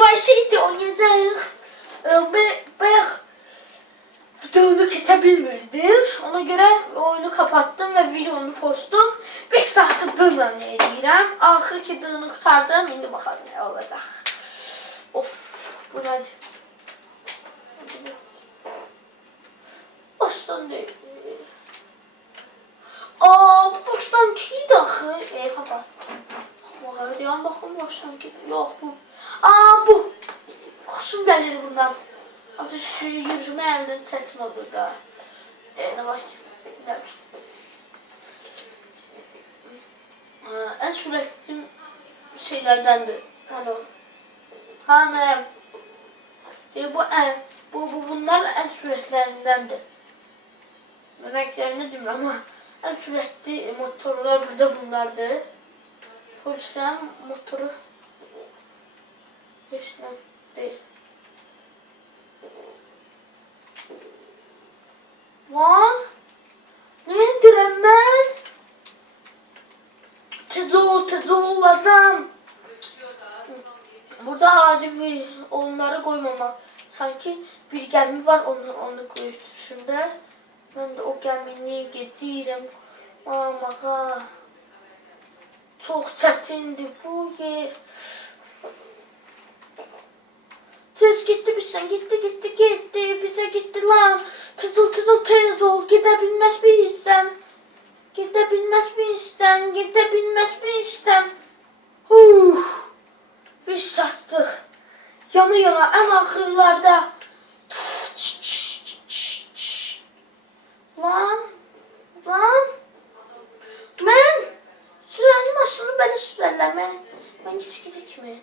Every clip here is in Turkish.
Vahşi'ydi oynayacağım. Ee, ben bayağı videonu kesebilmirdim. Ona göre oyunu kapattım ve videonu postum. 5 saatte dığla ne edirəm. Axır ki dığını kurtardım. İndi baxalım nə olacaq. Of. Bu nədir? Başdan deyil. Aa, bu başdan değil axı. Ey, kapat. Deyən baxım başdan ki, yox bu. Aa bu. Xoşum gəlir bundan. Adı şu yüzümü əldən çəkmə burada. E, nə var ki? Nə Ən sürəkli şeylərdən biri. Hani. Hani. E, bu ən, bu, bu bunlar ən sürəklərindəndir. Rənglərini demirəm amma ən sürətli motorlar burada bunlardır. Hocam motoru işlem değil. Lan nedir hemen? Tezol tezol adam. Burada hadi bir onları koymama. Sanki bir gemi var onu onu koyup düşünde. Ben de o gemiyi getireyim. Mama. Çok çətindir bu yer. Tez gitti bizden gitti gitti gitti bize gitti lan. Tez ol tez ol gidebilmez bizden. Gidebilmez bizden gidebilmez bizden. Huh. Biz sattık. Yana yana en ahırlarda. Lan. Lan. Lan. Sürelim aslında beni sürerler. Ben, ben gitgide kimi?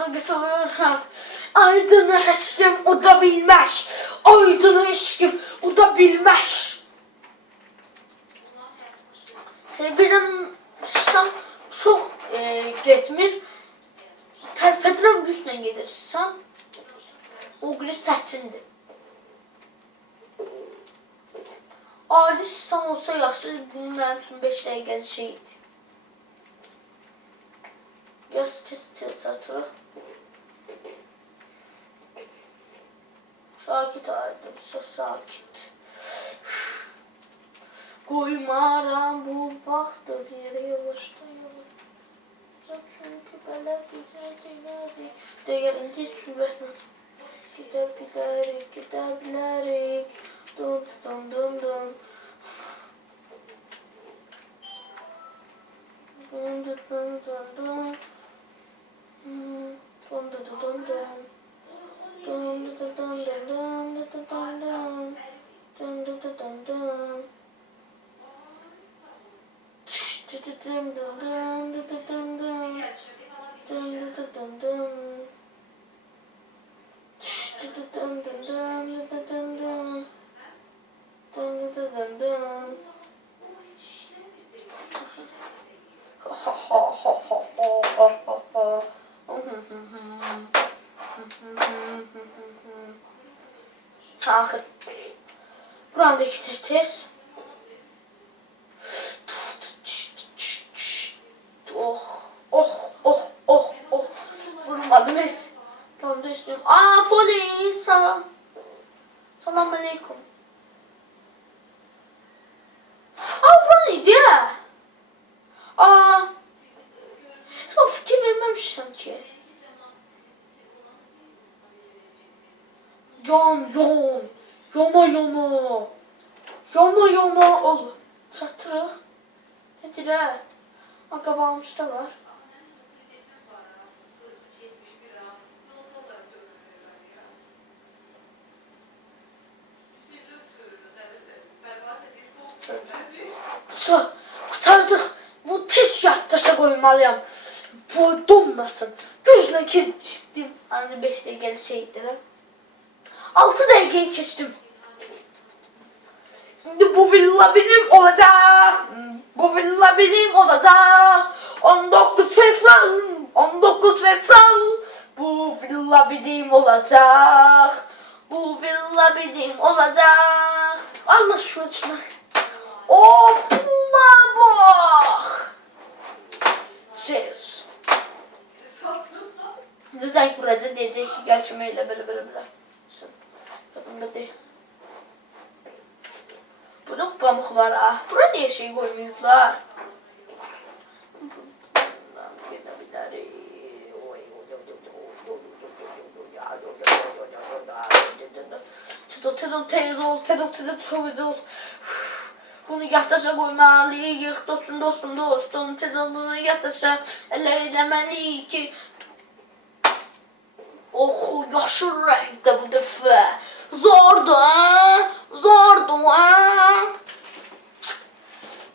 Sıda götürür. Aydın eşkim o da bilmez. Aydın eşkim o da bilmez. Sevgiliden sen çok e, getmir. Tərpədirəm güclə gedirsən. O gülü çətindir. Adi sistem olsa yaxşı, bu mənim üçün 5 dəqiqəlik şey. Yes, tits tits atı. Sakit halde bu sakit. Koymaram bu baktı yere yavaşta yavaşta. Çünkü bela gider gider değerli süresine gidebilirik gidebilirik. Dum dum dum dum. Dum dum dum dum. dum dum dum axır. Buranı da iki tez. Oh, oh, oh, oh, oh. Vurmadım heç. Onu da istiyorum. Aa polis, salam. Salam aleyküm. John, John. Jono, Jono. Jono, Jono. Ol. Çatırı. Nedir ha? Akabalmış da var. Kutsa, kurtardık. Bu pis yattaşa koymalıyım. Bu donmasın. Gücle gittim. Anne hani beşte gelseydiler. 6 dəqiqəyi keçdim. Şimdi bu villa benim olacak. Bu villa benim olacak. 19 fevral. 19 fevral. Bu villa benim olacak. Bu villa benim olacak. Allah şu açma. O pula bak. Ses. Düzen kuracı diyecek ki kümeyle böyle böyle böyle. Bunda değil. Bunu pamuklar ah. Bura niye şey koymuyorlar? Tedol tez ol, tedol tez ol, tez ol. Bunu yataşa koymalıyıq, dostum, dostum, dostum. Tez ol bunu yataşa elə eləməliyik ki... Oxu, yaşıl rəngdə bu dəfə. Zordu. Zordu.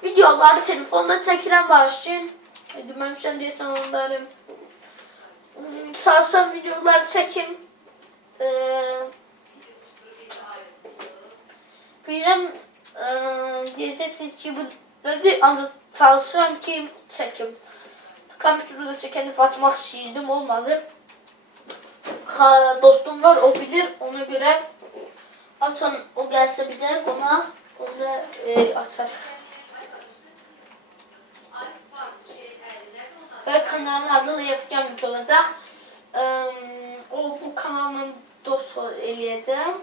Videoları telefonda çekilen başlayın. Edinmemişim diye sen onlarım. Hmm, Sarsam videolar çekim. Ee, benim diyeceksiniz ki bu dedi anda çalışıyorum ki çekim. Kompüterde çeken Fatma şiirim olmadı. Ha, dostum var o bilir ona göre açan o gelse bize ona o da e, açar. Ve kanalın adı Leyef Gemlik olacak. Ee, o bu kanalın dost eləyəcəm.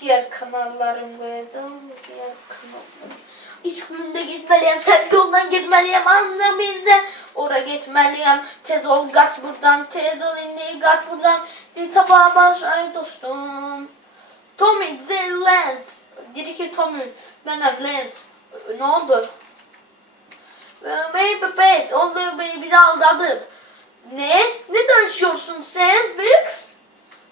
Diğer kanallarım koyacağım. Diğer kanallarım. Hiç günde gitmeliyim, sen yoldan gitmeliyim, anlamayınca ora gitmeliyim. Tez ol gaz buradan, tez ol indi gaz buradan. Bir tabağa baş ay dostum. Tommy, güzel Lens. Dedi ki Tommy, benim Lens. Ne oldu? Bey bebek, oldu beni bir daha aldatıp. Ne? Ne danışıyorsun sen, Vix?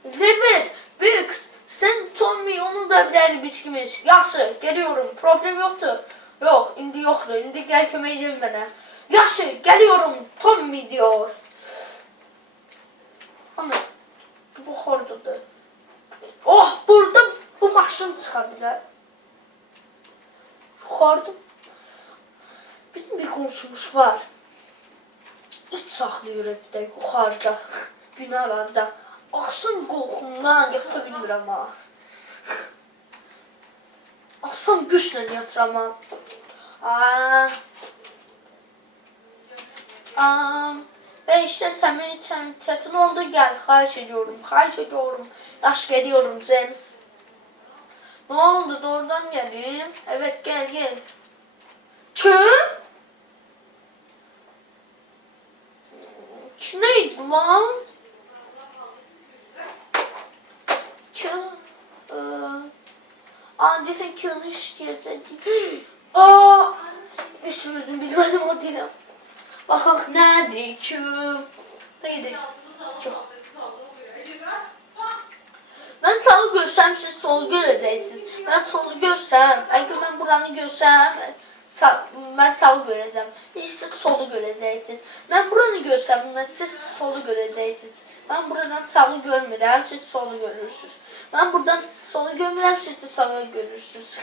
Evet, Vix. Sen Tommy onu da bir biçkimiz. Yaxşı, geliyorum. Problem yoktu. Yok, indi yoktu. İndi gel kömək edin bana. Yaxşı, geliyorum. Tommy diyor. Ana, bu hordudur. Oh, burada bu maşın çıxa bilər. Yuxarıda bizim bir komşumuz var. İç saxlayır evdə, yuxarıda, binalarda. Axşam qorxumdan yata bilmirəm ha. Axşam güclə yatıram. Aa. Aa. Ve işte senin için çetin oldu gel. Xahiş ediyorum, xahiş ediyorum. Yaş geliyorum Zens. Ne oldu doğrudan geleyim. Evet gel gel. Kim? Kim neydi lan? Kim? Ee, aa desen kim isteyecek? Aa, ismini bilmedim o değilim. Ah, Bakak nədir ki? Neydi? Yox. Mən sağı görsəm, siz solu görəcəksiniz. Mən solu görsəm, əgər mən buranı görsəm, sağ, mən sağı görəcəm. Siz solu görəcəksiniz. Mən buranı görsəm, siz solu görəcəksiniz. Mən buradan sağı görmürəm, siz solu görürsünüz. Mən buradan solu görmürəm, siz də sağı görürsünüz.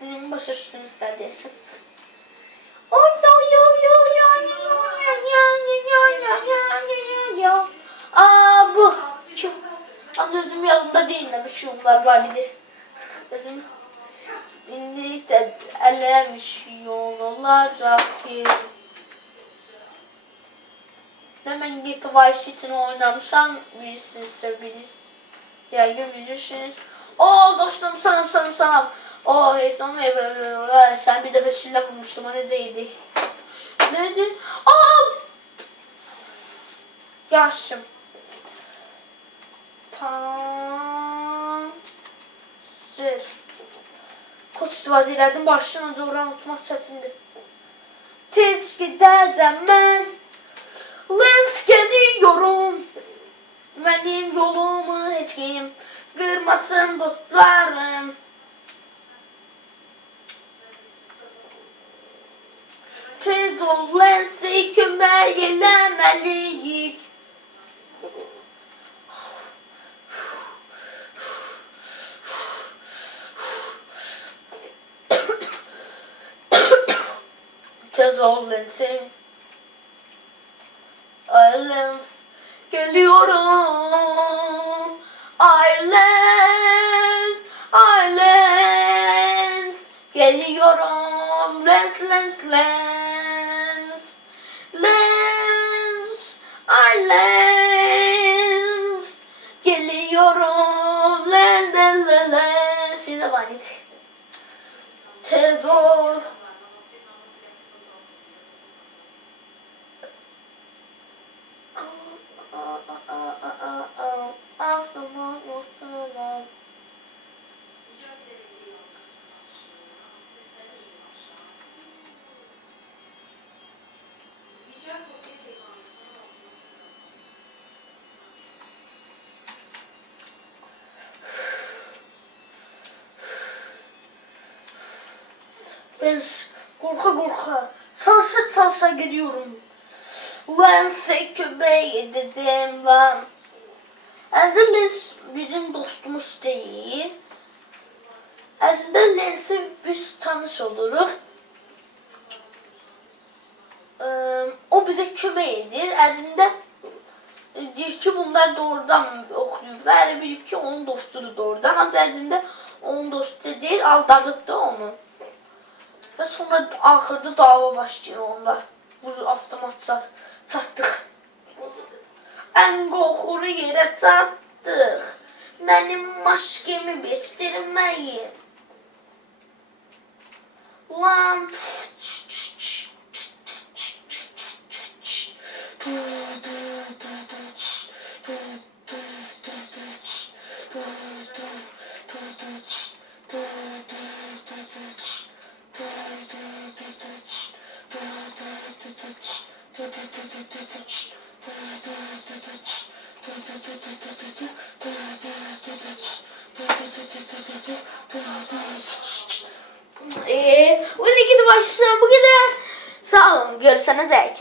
Dilimi başa düşdünüz nə? Oh no! Oy oy oy oy oy. Aa bu. Kim? Ama özüm yanımda değil ne bir bunlar var bir de. Özüm indirik de elemiş yol olacak ki. Hemen git Vice City'ni oynamışam bilirsiniz bilir. Yaygın bilirsiniz. Oo dostum sanım sanım sanım. Oo heyecan ve sen bir defa şille bulmuştum o ne değildi. Neydi? Aa! Yaşım. Panzer. Kod istifadə elədim, başını ancaq oranı unutmaq çətindir. Tez gidəcəm mən, lens geliyorum. Benim yolumu hiç kim kırmasın dostlarım. Tez ol lensi kömək eləməliyik. Tez ol lensi. Islands geliyorum. Islands, Islands geliyorum. Lens, lens, lens. Ben korka korka salsa salsa gidiyorum. Lan sen köpeğe dedim lan. Aslında Lens bizim dostumuz değil. Aslında Lens'e biz tanış oluruz. O bize kömək edir. Əslində e, deyir ki, bunlar doğrudan oxuyublar. Elə bilib ki, onun dostudur doğrudan. Ancaq əslində onun dostu deyil, aldadıb da onu. Və sonra axırda dava başlayır onlar. Bu avtomat sat, satdıq. Ən qorxulu yerə çatdıq. Mənim maskemi bestirməyin. Lan. Ee, o ligin başına bu kadar. Sağ Sean Azer.